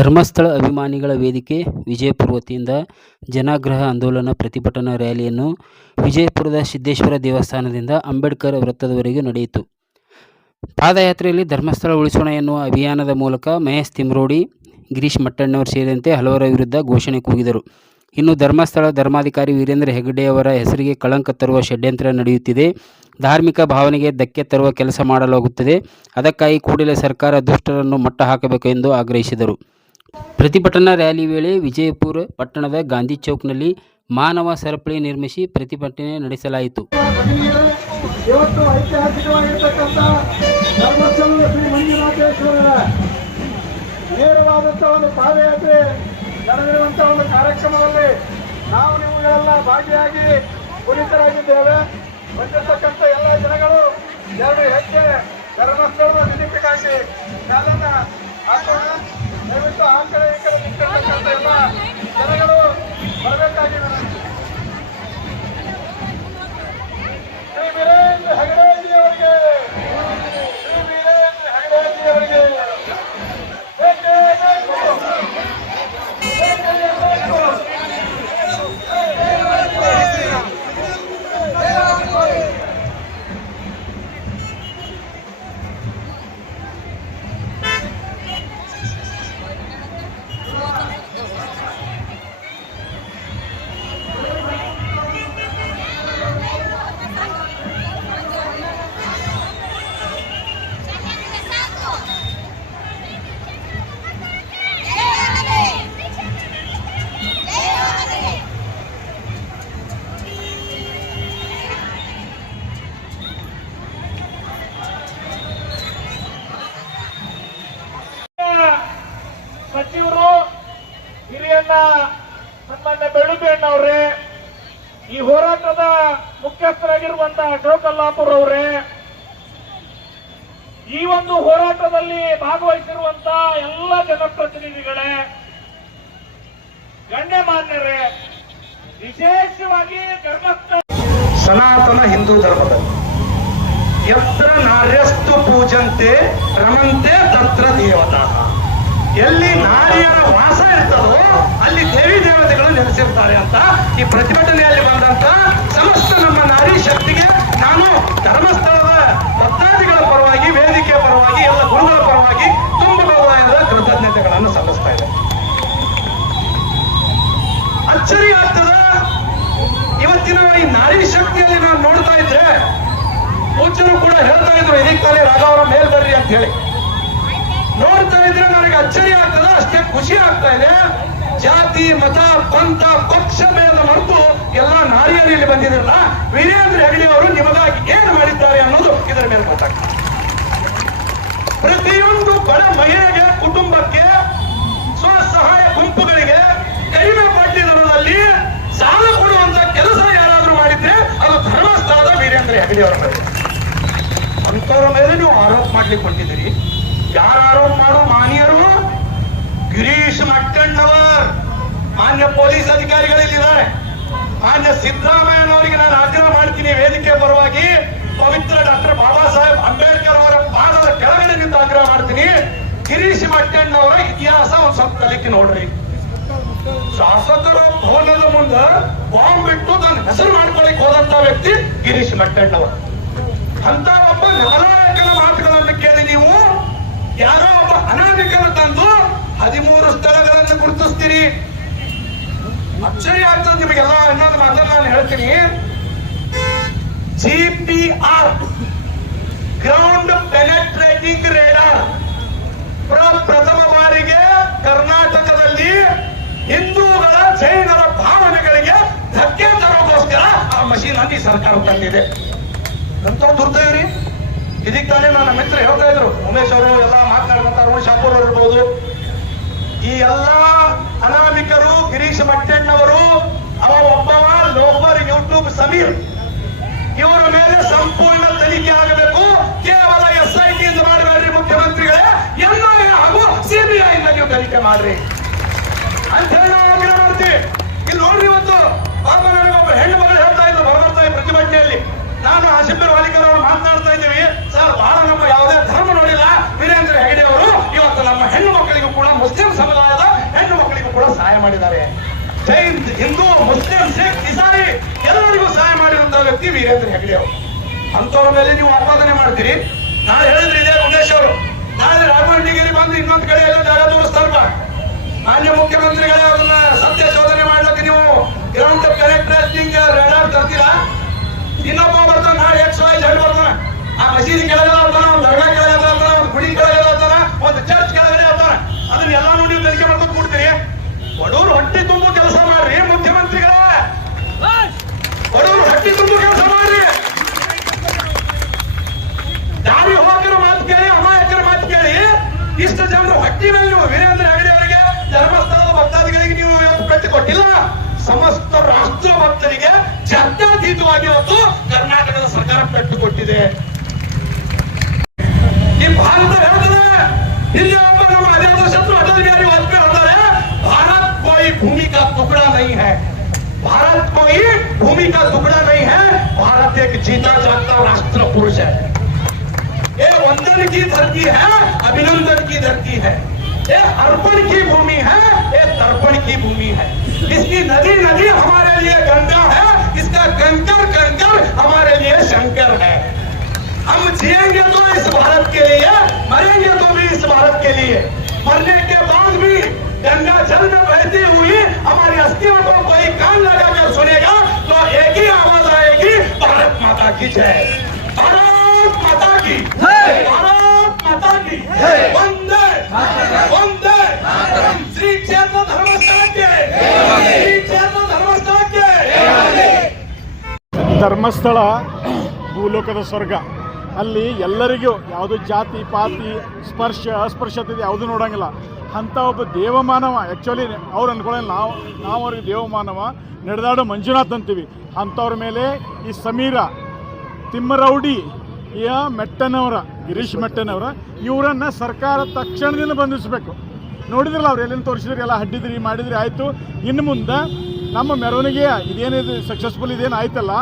ಧರ್ಮಸ್ಥಳ ಅಭಿಮಾನಿಗಳ ವೇದಿಕೆ ವಿಜಯಪುರ ವತಿಯಿಂದ ಜನಾಗ್ರಹ ಆಂದೋಲನ ಪ್ರತಿಭಟನಾ ರ್ಯಾಲಿಯನ್ನು ವಿಜಯಪುರದ ಸಿದ್ದೇಶ್ವರ ದೇವಸ್ಥಾನದಿಂದ ಅಂಬೇಡ್ಕರ್ ವೃತ್ತದವರೆಗೆ ನಡೆಯಿತು. ಪಾದಯಾತ್ರೆಯಲ್ಲಿ ಧರ್ಮಸ್ಥಳ ಉಳಿಸೋಣ ಎನ್ನುವ ಅಭಿಯಾನದ ಮೂಲಕ ಮಹೇಶ್ ತಿಮ್ರೋಡಿ, ಗಿರೀಶ್ ಮಟ್ಟಣ್ಣವರು ಸೇರಿದಂತೆ ಹಲವರ ವಿರುದ್ಧ ಘೋಷಣೆ ಕೂಗಿದರು. ಇನ್ನು ಧರ್ಮಸ್ಥಳ ಧರ್ಮಾಧಿಕಾರಿ ವೀರೇಂದ್ರ ಹೆಗ್ಗಡೆಯವರ ಹೆಸರಿಗೆ ಕಳಂಕ ತರುವ ಷಡ್ಯಂತ್ರ ನಡೆಯುತ್ತಿದೆ. ಧಾರ್ಮಿಕ ಭಾವನೆಗೆ ಧಕ್ಕೆ ತರುವ ಕೆಲಸ ಮಾಡಲಾಗುತ್ತದೆ. ಅದಕ್ಕಾಗಿ ಕೂಡಲೇ ಸರ್ಕಾರ ದುಷ್ಟರನ್ನು ಮಟ್ಟ ಹಾಕಬೇಕು ಎಂದು ಆಗ್ರಹಿಸಿದರು. ಪ್ರತಿಭಟನಾ ರ್ಯಾಲಿ ವೇಳೆ ವಿಜಯಪುರ ಪಟ್ಟಣದ ಗಾಂಧಿ ಚೌಕ್ನಲ್ಲಿ ಮಾನವ ಸರಪಳಿ ನಿರ್ಮಿಸಿ ಪ್ರತಿಭಟನೆ ನಡೆಸಲಾಯಿತು. ಧರ್ಮಸ್ಥಳದ ಶ್ರೀ ಹಾಕೋಣ ದಯವಿಟ್ಟು ಆ ಕಡೆ ಈ ಕಡೆ ನಿಂತಿರ್ತಕ್ಕಂಥ ಎಲ್ಲ ಜನಗಳು ಬರಬೇಕಾಗಿದೆ. ಶ್ರೀ ವೀರೇಂದ್ರ ಹೆಗಡೆಜಿ ಸಚಿವರು ಹಿರಿಯಣ್ಣ ಸನ್ಮಾನ್ಯ ಬೆಳ್ಳುಬೇಣ್ಣವ್ರೆ, ಈ ಹೋರಾಟದ ಮುಖ್ಯಸ್ಥರಾಗಿರುವಂತಹ ಅಶೋಕ್ ಅಲ್ಲಾಪುರ್ ಅವರೇ, ಈ ಒಂದು ಹೋರಾಟದಲ್ಲಿ ಭಾಗವಹಿಸಿರುವಂತ ಎಲ್ಲ ಜನಪ್ರತಿನಿಧಿಗಳೇ, ಗಣ್ಯಮಾನ್ಯರೇ, ವಿಶೇಷವಾಗಿ ಧರ್ಮಸ್ಥ ಸನಾತನ ಹಿಂದೂ ಧರ್ಮದ ಯತ್ರ ನಾರ್ಯಸ್ತು ಪೂಜಂತೆ ರಮಂತೆ ತತ್ರ ದೇವತಾ. ಎಲ್ಲಿ ನಾರಿಯರ ವಾಸ ಇರ್ತದೋ ಅಲ್ಲಿ ದೇವಿ ದೇವತೆಗಳು ನೆಲೆಸಿರ್ತಾರೆ ಅಂತ ಈ ಪ್ರತಿಭಟನೆಯಲ್ಲಿ ಬಂದಂತ ಸಮಸ್ತ ನಮ್ಮ ನಾರಿ ಶಕ್ತಿಗೆ ನಾನು ಧರ್ಮಸ್ಥಳದ ಭಕ್ತಾದಿಗಳ ಪರವಾಗಿ ವೇದಿಕೆ ಪರವಾಗಿ ಎಲ್ಲ ಗುರುಗಳ ಪರವಾಗಿ ತುಂಬಬಹುದಾದ ಕೃತಜ್ಞತೆಗಳನ್ನು ಸಲ್ಲಿಸ್ತಾ ಇದ್ದೇನೆ ಅಚ್ಚರಿ ಆಗ್ತದ ಇವತ್ತಿನ ಈ ನಾರಿ ಶಕ್ತಿಯಲ್ಲಿ ನಾವು ನೋಡ್ತಾ ಇದ್ರೆ ಪೂಜ್ಯರು ಕೂಡ ಹೇಳ್ತಾ ಇದ್ರು ಇದಕ್ಕೆ ತಾನೇ ರಾಘವರ ಮೇಲ್ ಬರ್ರಿ ಅಂತ ಹೇಳಿ ನೋಡ್ತಾ ಇದ್ರೆ ನನಗೆ ಅಚ್ಚರಿ ಆಗ್ತದ ಅಷ್ಟೇ ಖುಷಿ ಆಗ್ತಾ ಇದೆ ಜಾತಿ ಮತ ಪಂಥ ಪಕ್ಷ ಭೇದ ಮರೆತು ಎಲ್ಲ ನಾರಿಯರು ಇಲ್ಲಿ ಬಂದಿದ್ರಲ್ಲ, ವೀರೇಂದ್ರ ಹೆಗಡೆ ಅವರು ನಿಮಗಾಗಿ ಏನು ಮಾಡಿದ್ದಾರೆ ಅನ್ನೋದು ಇದರ ಮೇಲೆ ಗೊತ್ತಾಗ್ತದೆ ಪ್ರತಿಯೊಂದು ಬಡ ಮಹಿಳೆಗೆ, ಕುಟುಂಬಕ್ಕೆ, ಸ್ವಸಹಾಯ ಗುಂಪುಗಳಿಗೆ, ಕಡಿಮೆ ಬಡ್ಡಿ ದರದಲ್ಲಿ ಸಾಲ ಕೊಡುವಂತ ಕೆಲಸ ಯಾರಾದ್ರೂ ಮಾಡಿದ್ರೆ ಅದು ಧರ್ಮಸ್ಥಳದ ವೀರೇಂದ್ರ ಹೆಗಡೆ ಅವರ ಮೇಲೆ. ಅಂತವರ ಮೇಲೆ ನೀವು ಆರೋಪ ಮಾಡ್ಲಿಕ್ಕೆ ಹೊಂಟಿದ್ದೀರಿ. ಯಾರು ಆರೋಪ ಮಾಡೋ ಮಾನಿಯರು? ಗಿರೀಶ್ ಮಟ್ಟಣ್ಣವರ್. ಮಾನ್ಯ ಪೊಲೀಸ್ ಅಧಿಕಾರಿಗಳಿದ್ದಾರೆ ಮಾನ್ಯ ಸಿದ್ದರಾಮಯ್ಯನವರಿಗೆ ನಾನು ಆಗ್ರಹ ಮಾಡ್ತೀನಿ. ವೇದಿಕೆ ಪರವಾಗಿ ಪವಿತ್ರ ಡಾಕ್ಟರ್ ಬಾಬಾ ಸಾಹೇಬ್ ಅಂಬೇಡ್ಕರ್ ಅವರ ಪಾದದ ಕೆಳಗಡೆ ನಿಂತು ಆಗ್ರಹ ಮಾಡ್ತೀನಿ. ಗಿರೀಶ್ ಮಟ್ಟಣ್ಣವರ ಇತಿಹಾಸ ಒಂದ್ ಸ್ವಲ್ಪ ಕಲಿಕೆ ನೋಡ್ರಿ. ಶಾಸಕರ ಭವನದ ಮುಂದ ಬಾಂಬ್ ಬಿಟ್ಟು ತನ್ನ ಹೆಸರು ಮಾಡ್ಕೊಳಕ್ ಹೋದಂತ ವ್ಯಕ್ತಿ ಗಿರೀಶ್ ಮಟ್ಟಣ್ಣವರು. ಅಂತ ಒಬ್ಬ ನವನಾಯಕನ ಮಾತುಗಳನ್ನು ಕೇಳಿ ನೀವು ಯಾರೋ ಒಬ್ಬ ಅನಾಮಿಕನ ತಂದು ಹದಿಮೂರು ಸ್ಥಳಗಳನ್ನು ಗುರುತಿಸ್ತೀರಿ. ಅಚ್ಚರಿ ಆಗ್ತದೆ ನಿಮಗೆಲ್ಲ ಇನ್ನೊಂದು ಮಾತನ್ನ ನಾನು ಹೇಳ್ತೀನಿ. G P R ground penetrating radar ಪ್ರಥಮ ಬಾರಿಗೆ ಕರ್ನಾಟಕದಲ್ಲಿ ಹಿಂದೂಗಳ ಜೈನರ ಭಾವನೆಗಳಿಗೆ ಧಕ್ಕೆ ತರೋಗೋಸ್ಕರ ಆ ಮಷೀನ್ ಅನ್ನು ಈ ಸರ್ಕಾರ ತಂದಿದೆ. ಅಂತ ದುರ್ದೈರಿ? ಇದಕ್ಕೆ ತಾನೇ ನನ್ನ ಮಿತ್ರ ಹೇಳ್ತಾ ಇದ್ರು. ಉಮೇಶ್ ಅವರು ಎಲ್ಲ ಮಾತನಾಡುವಂತ ಅರುಣ್ ಶಾಪೂರ್ ಇರ್ಬೋದು. ಈ ಎಲ್ಲಾ ಗಿರೀಶ್ ಮಟ್ಟಣ್ಣವರು ಅವ ಒಬ್ಬವ ಲೋಫರ್ ಯೂಟ್ಯೂಬ್ ಸಮೀರ್. ಇವರ ಮೇಲೆ ಸಂಪೂರ್ಣ ತನಿಖೆ ಆಗಬೇಕು. ಕೇವಲ ಎಸ್ ಐ ಟಿ ಮಾಡಬೇಡ್ರಿ ಮುಖ್ಯಮಂತ್ರಿಗಳೇ ಎಲ್ಲ ಹಾಗೂ ಸಿಬಿಐ ನೀವು ತನಿಖೆ ಮಾಡ್ರಿ. ಅಂತ ಹೇಳಿ ನಾವು ಆಗ್ರಹ ಮಾಡ್ತೀವಿ. ಇಲ್ಲಿ ನೋಡ್ರಿ ಇವತ್ತು ಪಾಪ ಒಬ್ಬ ಹೆಣ್ಣು ಮಗಳು ಹೇಳ್ತಾ ಇದ್ರು ಭಗವಂತಾಯಿ ಪ್ರತಿಭಟನೆಯಲ್ಲಿ. ನಾನು ಆಶಿಫರ್ ವಾಲಿಕರ್ ಅವರು ಮಾತನಾಡ್ತಾ ಇದ್ದೀವಿ. ಸರ್, ಬಹಳ ನಮ್ಮ ಯಾವುದೇ ಧರ್ಮ ನೋಡಿಲ್ಲ. ವೀರೇಂದ್ರ ಹೆಗಡೆ ಅವರು ಇವತ್ತು ನಮ್ಮ ಹೆಣ್ಣು ಮಕ್ಕಳಿಗೂ ಕೂಡ ಮುಸ್ಲಿಂ ಸಮುದಾಯದ ಹೆಣ್ಣು ಮಕ್ಕಳಿಗೂ ಕೂಡ ಸಹಾಯ ಮಾಡಿದ್ದಾರೆ. ಜೈನ್ ಹಿಂದೂ, ಮುಸ್ಲಿಂ, ಸಿಖ್ ಇಸಾರಿ ಎಲ್ಲರಿಗೂ ಸಹಾಯ ಮಾಡಿದಂತಹ ವ್ಯಕ್ತಿ ವೀರೇಂದ್ರ ಹೆಗಡೆ ಅವರು. ಅಂತವ್ರ ಮೇಲೆ ನೀವು ಆಪಾದನೆ ಮಾಡ್ತೀರಿ. ನಾನು ಹೇಳಿದ್ರೆ ಇದೇ ಉಮೇಶ್ ಅವರು. ನಾಳೆ ರಾಘವಂಡಿಗಿರಿ ಬಂದು ಇನ್ನೊಂದು ಕಡೆ ಎಲ್ಲ ಜಾಗ ತೋರಿಸ್ತಾರಪ್ಪ. ಮಾನ್ಯ ಮುಖ್ಯಮಂತ್ರಿಗಳೇ ಕೊಟ್ಟಿಲ್ಲ ಸಮಸ್ತ ರಾಷ್ಟ್ರ ಭಕ್ತರಿಗೆ ಜಾತ್ಯತೀತವಾಗಿ ಇವತ್ತು ಕರ್ನಾಟಕದ ಸರ್ಕಾರ ಪೆಟ್ಟು ಕೊಟ್ಟಿದೆ ಈ ಭಾರತ ಹೇಳ್ತದೆ ಇಲ್ಲಿ ಒಬ್ಬ ನಮ್ಮ ಅಜಾತ ಶತ್ರು ಅಟಲ್ ಬಿಹಾರಿ ವಾಜಪೇಯಿ ಹೇಳ್ತಾರೆ ಭಾರತ್ ಕೋಯಿ ಭೂಮಿ का टुकड़ा नहीं है भारत कोई भूमि का टुकड़ा नहीं है भारत एक जीता जागता राष्ट्र पुरुष है ये वंदन की धरती है अभिनंदन की धरती है ये अर्पण की भूमि है ये तर्पण की भूमि है। इसकी नदी नदी हमारे लिए गंगा है इसका कंकर कंकर हमारे लिए शंकर है। हम जिएँगे तो इस भारत के लिए मरेंगे तो भी इस भारत के लिए। मरने के बाद भी गंगा जल में बहती हुई हमारी अस्थियों को कोई कान लगाकर सुनेगा तो एक ही आवाज़ आएगी भारत माता की जय। भारत माता की भारत ಧರ್ಮಸ್ಥಳ, ಭೂಲೋಕದ ಸ್ವರ್ಗ. ಅಲ್ಲಿ ಎಲ್ಲರಿಗೂ ಯಾವುದು ಜಾತಿ, ಪಾತಿ, ಸ್ಪರ್ಶ ಅಸ್ಪರ್ಶತೆ ಯಾವುದು ನೋಡೋಂಗಿಲ್ಲ. ಅಂಥ ಒಬ್ಬ ದೇವಮಾನವ ಆ್ಯಕ್ಚುಲಿ ಅವ್ರು ಅಂದ್ಕೊಳ್ಳಿ ನಾವು ನಾವು ಅವ್ರಿಗೆ ದೇವಮಾನವ, ನಡೆದಾಡೋ ಮಂಜುನಾಥ್ ಅಂತೀವಿ. ಅಂಥವ್ರ ಮೇಲೆ ಈ ಸಮೀರ, ತಿಮ್ಮರೌಡಿ ಯ ಮೆಟ್ಟನವರ, ಗಿರೀಶ್ ಮೆಟ್ಟನವರ, ಇವರನ್ನು ಸರ್ಕಾರ ತಕ್ಷಣದಿಂದ ಬಂಧಿಸಬೇಕು. ನೋಡಿದ್ರಲ್ಲ ಅವ್ರು ಎಲ್ಲಿಂದ ತೋರಿಸಿದ್ರಿ, ಎಲ್ಲ ಹಡ್ಡಿದ್ರಿ, ಮಾಡಿದ್ರಿ, ಆಯಿತು. ಇನ್ನು ಮುಂದೆ ನಮ್ಮ ಮೆರವಣಿಗೆಯ ಇದೇನಿದೆ ಸಕ್ಸಸ್ಫುಲ್ ಇದೇನು ಆಯ್ತಲ್ಲ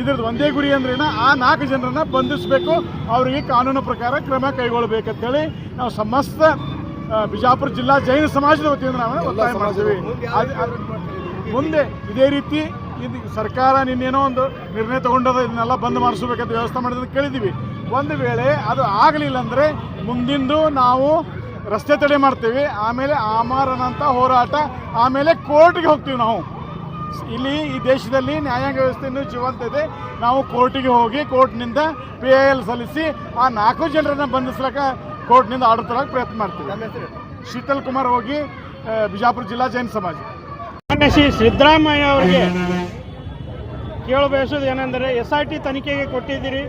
ಇದ್ರದ್ದು ಒಂದೇ ಗುರಿ ಅಂದ್ರೇನ ಆ ನಾಲ್ಕು ಜನರನ್ನ ಬಂಧಿಸಬೇಕು. ಅವರಿಗೆ ಕಾನೂನು ಪ್ರಕಾರ ಕ್ರಮ ಕೈಗೊಳ್ಳಬೇಕಂತೇಳಿ ನಾವು ಸಮಸ್ತ ಬಿಜಾಪುರ ಜಿಲ್ಲಾ ಜೈನ ಸಮಾಜದ ವತಿಯಿಂದ ನಾವು ಒತ್ತಾಯ ಮಾಡ್ತೀವಿ. ಮುಂದೆ ಇದೇ ರೀತಿ ಇದು ಸರ್ಕಾರ ನಿನ್ನೇನೋ ಒಂದು ನಿರ್ಣಯ ತಗೊಂಡದ ಇದನ್ನೆಲ್ಲ ಬಂದ್ ಮಾಡಿಸ್ಬೇಕಂತ ವ್ಯವಸ್ಥೆ ಮಾಡಿದ್ರೆ ಕೇಳಿದ್ದೀವಿ. ಒಂದು ವೇಳೆ ಅದು ಆಗಲಿಲ್ಲ ಅಂದರೆ ಮುಂದಿಂದು ನಾವು ರಸ್ತೆ ತಡೆ ಮಾಡ್ತೀವಿ. ಆಮೇಲೆ ಆಮರಣಂತ ಹೋರಾಟ ಆಮೇಲೆ ಕೋರ್ಟ್ಗೆ ಹೋಗ್ತೀವಿ ನಾವು. ಇಲ್ಲಿ ಈ ದೇಶದಲ್ಲಿ ನ್ಯಾಯಾಂಗ ವ್ಯವಸ್ಥೆ ಇನ್ನೂ ಜೀವಂತ ಇದೆ. ನಾವು ಕೋರ್ಟಿಗೆ ಹೋಗಿ ಕೋರ್ಟ್ನಿಂದ ಪಿ ಐ ಎಲ್ ಸಲ್ಲಿಸಿ ಆ ನಾಲ್ಕು ಜನರನ್ನು ಬಂಧಿಸ್ಲಿಕ್ಕೆ ಕೋರ್ಟ್ನಿಂದ ಆರ್ಡರ್ ತರಕ್ಕೆ ಪ್ರಯತ್ನ ಮಾಡ್ತೀವಿ. ಶೀತಲ್ ಕುಮಾರ್ ಹೋಗಿ ಬಿಜಾಪುರ ಜಿಲ್ಲಾ ಜೈನ್ ಸಮಾಜ. ಶ್ರೀ ಸಿದ್ದರಾಮಯ್ಯ ಅವರಿಗೆ ಕೇಳ ಬಯಸೋದು ಏನೆಂದರೆ ಎಸ್ ಐ ಟಿ ತನಿಖೆಗೆ ಕೊಟ್ಟಿದ್ದೀರಿ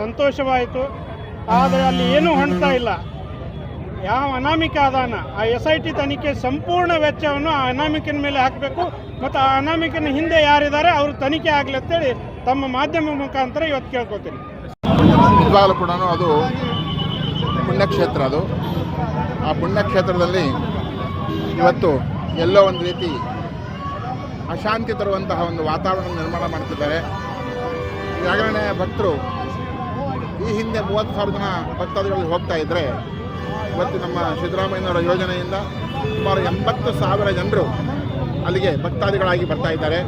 ಸಂತೋಷವಾಯಿತು. ಆದರೆ ಅಲ್ಲಿ ಏನೂ ಹೊಣ್ತಾ ಇಲ್ಲ. ಯಾವ ಅನಾಮಿಕ ಅದಾನ ಆ ಎಸ್ ಐ ಟಿ ತನಿಖೆ ಸಂಪೂರ್ಣ ವೆಚ್ಚವನ್ನು ಆ ಅನಾಮಿಕನ ಮೇಲೆ ಹಾಕಬೇಕು. ಮತ್ತು ಆ ಅನಾಮಿಕನ ಹಿಂದೆ ಯಾರಿದ್ದಾರೆ, ಅವರು ತನಿಖೆ ಆಗಲಿ ಅಂತೇಳಿ ತಮ್ಮ ಮಾಧ್ಯಮ ಮುಖಾಂತರ ಇವತ್ತು ಕೇಳ್ಕೊತೀನಿ. ನಿಜವಾಗಲೂ ಕೂಡ ಅದು ಪುಣ್ಯಕ್ಷೇತ್ರ ಅದು. ಆ ಪುಣ್ಯಕ್ಷೇತ್ರದಲ್ಲಿ ಇವತ್ತು ಎಲ್ಲೋ ಒಂದು ರೀತಿ ಅಶಾಂತಿ ತರುವಂತಹ ಒಂದು ವಾತಾವರಣ ನಿರ್ಮಾಣ ಮಾಡ್ತಿದ್ದಾರೆ. ಈಗಾಗಲೇ ಭಕ್ತರು ಈ ಹಿಂದೆ ಮೂವತ್ತು ಸಾವಿರ ಜನ ಭಕ್ತಾದಿಗಳಲ್ಲಿ ಹೋಗ್ತಾ ಇದ್ದರೆ ಇವತ್ತು ನಮ್ಮ ಸಿದ್ದರಾಮಯ್ಯನವರ ಯೋಜನೆಯಿಂದ ಸುಮಾರು ಎಂಬತ್ತು ಸಾವಿರ ಜನರು ಅಲ್ಲಿಗೆ ಭಕ್ತಾದಿಗಳಾಗಿ ಬರ್ತಾ ಇದ್ದಾರೆ.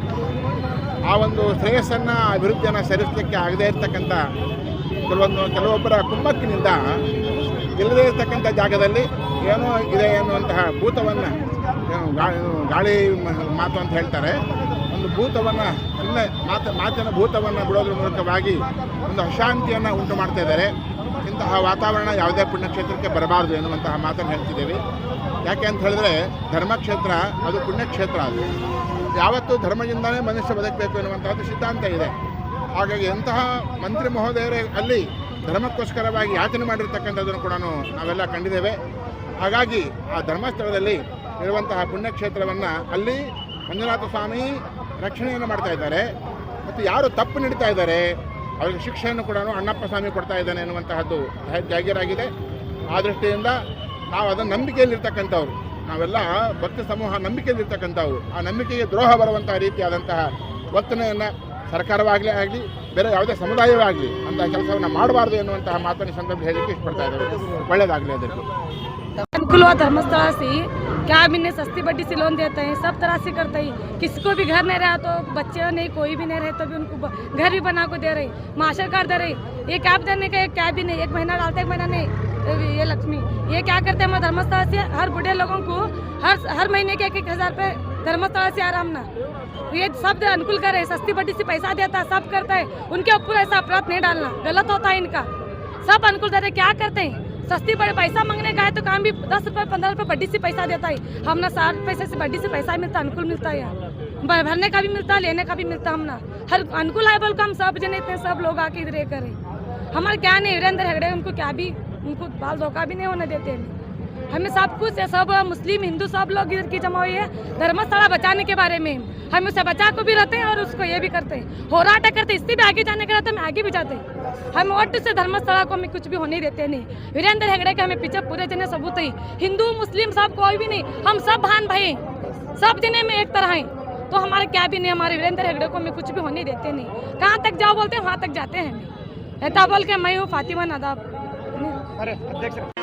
ಆ ಒಂದು ಶ್ರೇಯಸ್ಸನ್ನು, ಅಭಿವೃದ್ಧಿಯನ್ನು ಸರಿಸಲಿಕ್ಕೆ ಆಗದೇ ಇರತಕ್ಕಂಥ ಕೆಲವೊಂದು, ಕೆಲವೊಬ್ಬರ ಕುಂಭಕ್ಕಿನಿಂದ ಇಲ್ಲದೇ ಇರತಕ್ಕಂಥ ಜಾಗದಲ್ಲಿ ಏನೋ ಇದೆ ಎನ್ನುವಂತಹ ಭೂತವನ್ನು ಗಾಳಿ ಮಾತು ಅಂತ ಹೇಳ್ತಾರೆ. ಒಂದು ಭೂತವನ್ನು ಸುಮ್ಮನೆ ಮಾತು, ಮಾತಿನ ಭೂತವನ್ನು ಬಿಡೋದ್ರ ಮೂಲಕವಾಗಿ ಒಂದು ಅಶಾಂತಿಯನ್ನು ಉಂಟು ಮಾಡ್ತಾ ಇದ್ದಾರೆ. ಇಂತಹ ವಾತಾವರಣ ಯಾವುದೇ ಪುಣ್ಯಕ್ಷೇತ್ರಕ್ಕೆ ಬರಬಾರ್ದು ಎನ್ನುವಂತಹ ಮಾತನ್ನು ಹೇಳ್ತಿದ್ದೀವಿ. ಯಾಕೆ ಅಂತ ಹೇಳಿದ್ರೆ ಧರ್ಮಕ್ಷೇತ್ರ ಅದು ಪುಣ್ಯಕ್ಷೇತ್ರ ಅದು. ಯಾವತ್ತೂ ಧರ್ಮದಿಂದಲೇ ಮನುಷ್ಯ ಬದುಕಬೇಕು ಎನ್ನುವಂಥದ್ದು ಸಿದ್ಧಾಂತ ಇದೆ. ಹಾಗಾಗಿ ಎಂತಹ ಮಂತ್ರಿ ಮಹೋದಯರೇ ಅಲ್ಲಿ ಧರ್ಮಕ್ಕೋಸ್ಕರವಾಗಿ ಯಾಚನೆ ಮಾಡಿರ್ತಕ್ಕಂಥದ್ದನ್ನು ಕೂಡ ನಾವೆಲ್ಲ ಕಂಡಿದ್ದೇವೆ. ಹಾಗಾಗಿ ಆ ಧರ್ಮಸ್ಥಳದಲ್ಲಿ ಇರುವಂತಹ ಪುಣ್ಯಕ್ಷೇತ್ರವನ್ನು ಅಲ್ಲಿ ಮಂಜುನಾಥ ಸ್ವಾಮಿ ರಕ್ಷಣೆಯನ್ನು ಮಾಡ್ತಾ ಇದ್ದಾರೆ. ಮತ್ತು ಯಾರು ತಪ್ಪು ನೀಡ್ತಾ ಇದ್ದಾರೆ ಅವರಿಗೆ ಶಿಕ್ಷೆಯನ್ನು ಕೂಡ ಅಣ್ಣಪ್ಪ ಸ್ವಾಮಿ ಕೊಡ್ತಾ ಇದ್ದಾನೆ ಎನ್ನುವಂತಹದ್ದು ಜಾಗೀರಾಗಿದೆ ಆ ದೃಷ್ಟಿಯಿಂದ ನಾವು ಅದನ್ನು ನಂಬಿಕೆಯಲ್ಲಿರ್ತಕ್ಕಂಥವ್ರು. ನಾವೆಲ್ಲ ಭಕ್ತ ಸಮೂಹ ನಂಬಿಕೆಯಲ್ಲಿರ್ತಕ್ಕಂಥವ್ರು. ಆ ನಂಬಿಕೆಗೆ ದ್ರೋಹ ಬರುವಂತಹ ರೀತಿಯಾದಂತಹ ವರ್ತನೆಯನ್ನು ಸರ್ಕಾರವಾಗಲೇ ಆಗಲಿ, ಬೇರೆ ಯಾವುದೇ ಸಮುದಾಯವೇ ಆಗಲಿ ಅಂತಹ ಕೆಲಸವನ್ನು ಮಾಡಬಾರ್ದು ಎನ್ನುವಂತಹ ಮಾತನ್ನು ಸಂದರ್ಭ ಹೇಳಲಿಕ್ಕೆ ಇಷ್ಟಪಡ್ತಾ ಇದ್ದಾರೆ ಒಳ್ಳೆಯದಾಗಲಿ ಅದಕ್ಕೆ ಧರ್ಮಸ್ಥಳ ಸಿ क्या नहीं सस्ती बड्डी से लोन देते हैं, सब तरह से करते हैं। किसी को भी घर नहीं रहा तो बच्चे नहीं, कोई भी नहीं रहे तो भी उनको घर भी बना को दे रहे मास्टर कार्ड दे रही ये कैब देने का एक कैब भी नहीं, एक महीना डालते, एक महीना नहीं। ये लक्ष्मी, ये क्या करते हैं धर्मस्थला से हर बूढ़े लोगों को हर हर महीने के एक एक हज़ार रुपये धर्मस्थल से आराम ना। ये सब अनुकूल करे, सस्ती बड्डी से पैसा देता, सब करता है। उनके ऊपर ऐसा अपराध नहीं डालना, गलत होता है इनका। सब अनुकूल दे रहे क्या करते हैं? सस्ती बड़े पैसा मांगने का है तो काम भी दस रुपये पंद्रह रुपये बड्डी से पैसा देता है। हम ना साठ पैसे से बड्डी से पैसा मिलता है अनुकूल मिलता है यहाँ। भरने का भी मिलता है लेने का भी मिलता है हम ना हर अनुकूल है बोल हम सब जने इतने सब लोग आके इधर करें। हमारे क्या नहीं वीरेंद्र हेगड़े उनको क्या भी, उनको बाल धोखा भी नहीं होने देते हमें सब कुछ है, सब मुस्लिम, हिंदू सब लोग इधर की जमा हुई है धर्मस्थला बचाने के बारे में। हम उसे बचा को भी रहते हैं और उसको ये भी करते हैं। होराटा करते इससे भी आगे जाने का रहते हम आगे भी जाते हैं। हम वोट से धर्मस्थल को हमें कुछ भी होने देते नहीं। वीरेंद्र हेगड़े के हमें पीछे पूरे जने सबूत ही। हिंदू, मुस्लिम सब कोई भी नहीं। हम सब भान भाई सब जने में एक तरह हैं। तो हमारे क्या भी नहीं, हमारे वीरेंद्र हेगड़े को हमें कुछ भी होने देते नहीं। कहाँ तक जाओ बोलते हैं, वहाँ तक जाते हैं ऐसा बोल के मैं हूँ, फातिमा नदाब। अरे